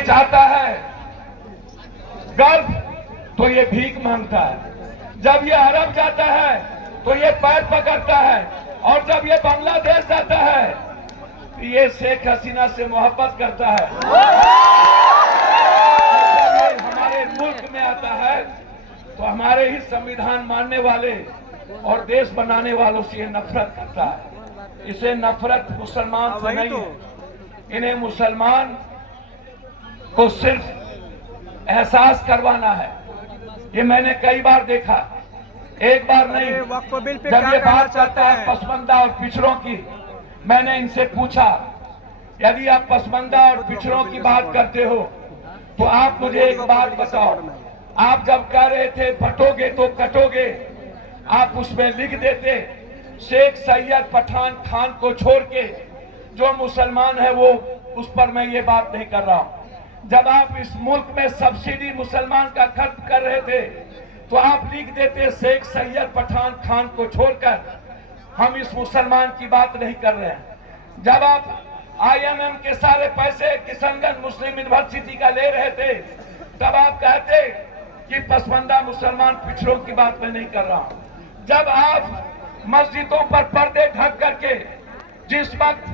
ये जाता है गल्फ तो ये भीख मांगता है, जब ये अरब जाता है तो ये पैर पकड़ता है, और जब ये बांग्लादेश जाता है तो ये शेख हसीना से मोहब्बत करता है। जब ये हमारे मुल्क में आता है तो हमारे ही संविधान मानने वाले और देश बनाने वालों से ये नफरत करता है। इसे नफरत मुसलमान से नहीं है, इन्हें मुसलमान को सिर्फ एहसास करवाना है। ये मैंने कई बार देखा, एक बार नहीं। जब ये बात करता है पसमानदा और पिछड़ों की, मैंने इनसे पूछा यदि आप पसमानदा और पिछड़ों की बात करते हो तो आप मुझे एक बात बताओ, आप जब कह रहे थे बटोगे तो कटोगे, आप उसमें लिख देते शेख सैयद पठान खान को छोड़ के जो मुसलमान है वो, उस पर मैं ये बात नहीं कर रहा हूं। जब आप इस मुल्क में सब्सिडी मुसलमान का खर्च कर रहे थे तो आप लिख देते शेख सैयद पठान खान को छोड़कर, हम इस मुसलमान की बात नहीं कर रहे हैं। जब आप IMM के सारे पैसे किशनगंज मुस्लिम यूनिवर्सिटी का ले रहे थे तब आप कहते कि पसमानदा मुसलमान पिछड़ों की बात मैं नहीं कर रहा हूं। जब आप मस्जिदों पर पर्दे ढक करके जिस वक्त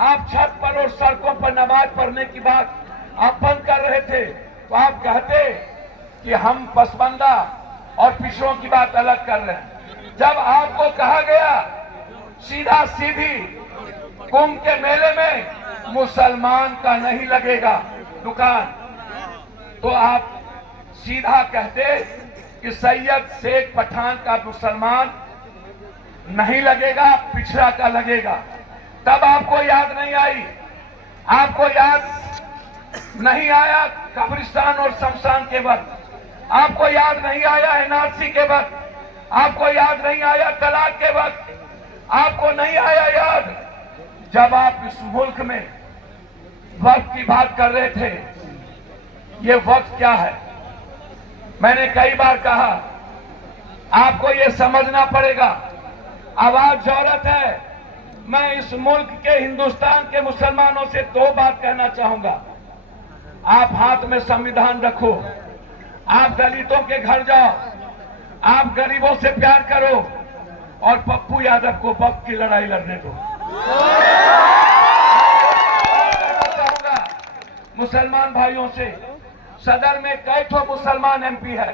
आप छत पर और सड़कों पर नमाज पढ़ने की बात आप बंद कर रहे थे तो आप कहते कि हम पसमानदा और पिछड़ों की बात अलग कर रहे हैं। जब आपको कहा गया सीधा सीधी कुंभ के मेले में मुसलमान का नहीं लगेगा दुकान, तो आप सीधा कहते कि सैयद शेख पठान का मुसलमान नहीं लगेगा, पिछड़ा का लगेगा। तब आपको याद नहीं आई, आपको याद नहीं आया कब्रिस्तान और शमशान के वक्त, आपको याद नहीं आया NRC के वक्त, आपको याद नहीं आया तलाक के वक्त, आपको नहीं आया याद जब आप इस मुल्क में वक्त की बात कर रहे थे। ये वक्त क्या है? मैंने कई बार कहा आपको ये समझना पड़ेगा, आवाज जरूरत है। मैं इस मुल्क के हिंदुस्तान के मुसलमानों से दो बात कहना चाहूंगा। आप हाथ में संविधान रखो, आप दलितों के घर जाओ, आप गरीबों से प्यार करो और पप्पू यादव को वक्त की लड़ाई लड़ने दो। मुसलमान भाइयों से, सदर में कई ठो मुसलमान MP है,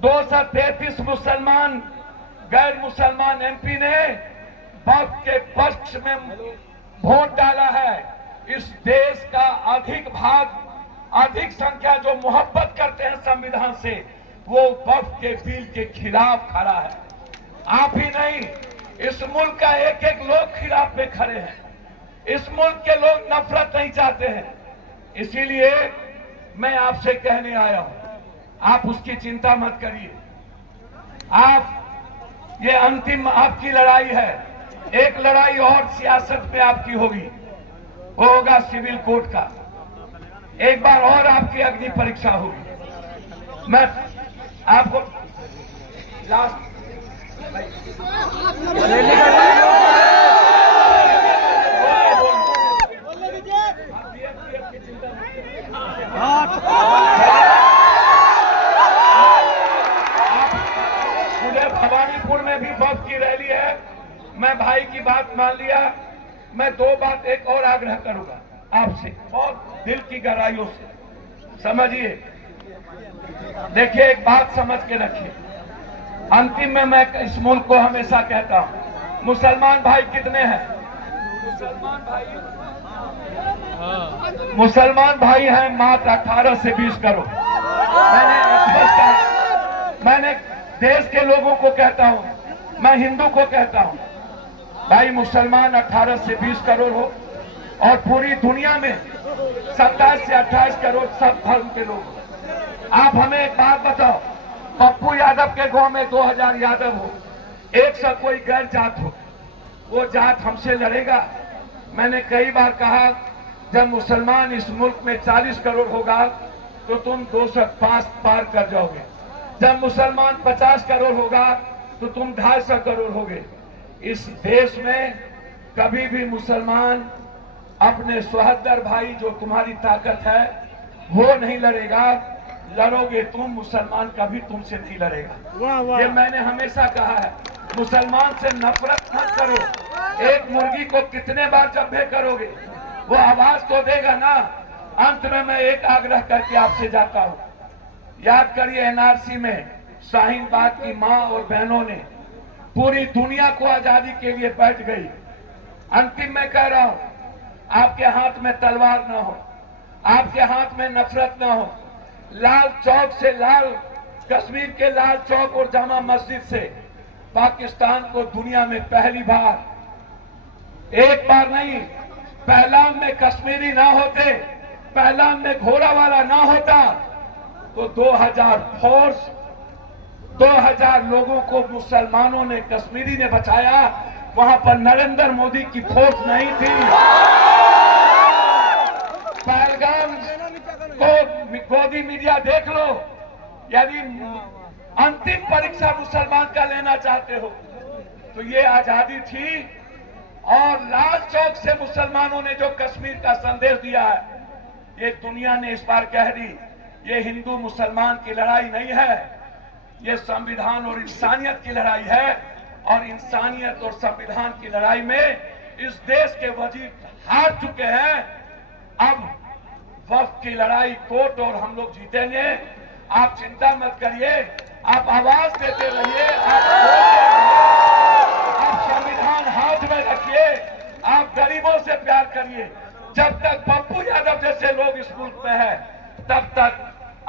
233 मुसलमान गैर मुसलमान MP ने वक्त के पक्ष में वोट डाला है। इस देश का अधिक संख्या जो मोहब्बत करते हैं संविधान से, वो वक्त के बिल के खिलाफ खड़ा है। आप ही नहीं, इस मुल्क का एक एक लोग खिलाफ में खड़े हैं। इस मुल्क के लोग नफरत नहीं चाहते हैं। इसीलिए मैं आपसे कहने आया हूं, आप उसकी चिंता मत करिए। आप, ये अंतिम आपकी लड़ाई है। एक लड़ाई और सियासत में आपकी होगी, वो होगा सिविल कोर्ट का। एक बार और आपकी अग्नि परीक्षा होगी। मैं आपको लास्ट भवानीपुर में भी वक्त की रैली है। मैं भाई की बात मान लिया। मैं दो बात एक और आग्रह करूंगा आपसे, बहुत दिल की गहराइयों से समझिए। देखिए, एक बात समझ के रखिए। अंतिम में मैं इस मुल्क को हमेशा कहता हूं, मुसलमान भाई कितने हैं? मुसलमान भाई हैं मात्र 18 से 20 करोड़। मैंने देश के लोगों को कहता हूं, मैं हिंदू को कहता हूं, भाई मुसलमान 18 से 20 करोड़ हो और पूरी दुनिया में 27 से 28 करोड़ सब धर्म के लोग। आप हमें एक बात बताओ, पप्पू यादव के गांव में 2000 यादव हो, एक सा कोई गैर जात हो, वो जात हमसे लड़ेगा? मैंने कई बार कहा, जब मुसलमान इस मुल्क में 40 करोड़ होगा तो तुम 205 पार कर जाओगे। जब मुसलमान 50 करोड़ होगा तो तुम 250 करोड़ होगे। इस देश में कभी भी मुसलमान अपने सहोदर भाई, जो तुम्हारी ताकत है, वो नहीं लड़ेगा, लड़ोगे तुम, मुसलमान कभी तुमसे नहीं लड़ेगा। ये मैंने हमेशा कहा है, मुसलमान से नफरत मत करो। एक मुर्गी को कितने बार जब्बे करोगे, वो आवाज तो देगा ना। अंत में मैं एक आग्रह करके आपसे जाता हूँ, याद करिए एनआरसी में शाहीन बाग की माँ और बहनों ने पूरी दुनिया को आजादी के लिए बैठ गई। अंतिम में कह रहा हूं, आपके हाथ में तलवार ना हो, आपके हाथ में नफरत ना हो। लाल चौक से, लाल कश्मीर के लाल चौक और जामा मस्जिद से पाकिस्तान को दुनिया में पहली बार, एक बार नहीं, पहलाम में कश्मीरी ना होते, पहलाम में घोड़ा वाला ना होता तो 2000 फोर्स, 2000 लोगों को मुसलमानों ने, कश्मीरी ने बचाया। वहां पर नरेंद्र मोदी की फोर्स नहीं थी। पहलगाम को मोदी मीडिया देख लो। यदि अंतिम परीक्षा मुसलमान का लेना चाहते हो तो ये आजादी थी। और लाल चौक से मुसलमानों ने जो कश्मीर का संदेश दिया है, ये दुनिया ने इस बार कह दी, ये हिंदू मुसलमान की लड़ाई नहीं है, ये संविधान और इंसानियत की लड़ाई है। और इंसानियत और संविधान की लड़ाई में इस देश के वजीर हार चुके हैं। अब वक्त की लड़ाई कोर्ट और हम लोग जीतेंगे। आप चिंता मत करिए, आप आवाज देते रहिए, आप संविधान हाथ में रखिए, आप गरीबों से प्यार करिए। जब तक पप्पू यादव जैसे लोग इस मुल्क में है, तब तक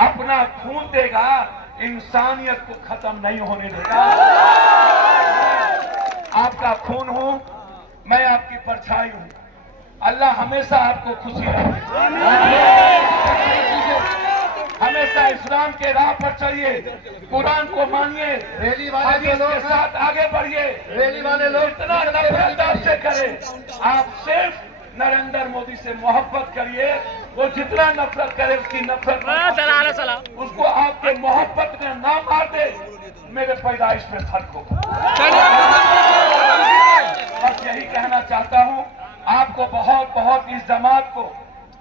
अपना खून देगा, इंसानियत को खत्म नहीं होने देगा। आपका खून हूं, मैं आपकी परछाई हूं। अल्लाह हमेशा आपको खुशी रखे, हमेशा इस्लाम के राह पर चलिए, कुरान को मानिए, हदीस के साथ आगे बढ़िए। रैली वाले लोग इतना नफरत आपसे करें, आप सिर्फ नरेंद्र मोदी से मोहब्बत करिए। वो जितना नफरत करे उसकी नफरत, उसको आपके मोहब्बत में ना मार दे, मेरे पैदाइश में फर्क होगा। बस यही कहना चाहता हूँ आपको, बहुत बहुत इस जमात को,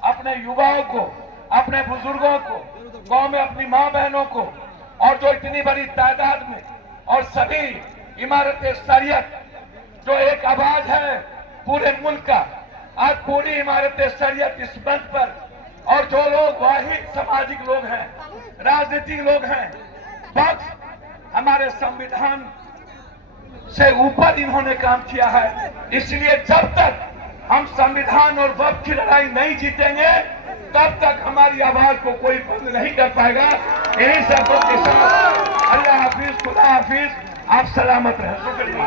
अपने युवाओं को, अपने बुजुर्गों को, गांव में अपनी माँ बहनों को, और जो इतनी बड़ी तादाद में, और सभी इमारत शरीयत जो एक आवाज है पूरे मुल्क का, आज पूरी इमारत शरीयत इस मंच पर, और जो लोग वाहिद सामाजिक लोग हैं, राजनीतिक लोग हैं, बस हमारे संविधान से ऊपर इन्होंने काम किया है। इसलिए जब तक हम संविधान और वक्त की लड़ाई नहीं जीतेंगे, तब तक हमारी आवाज को कोई बंद नहीं कर पाएगा। यही शब्दों के साथ अल्लाह हाफिज, खुदा हाफिज, आप सलामत रहें। शुक्रिया।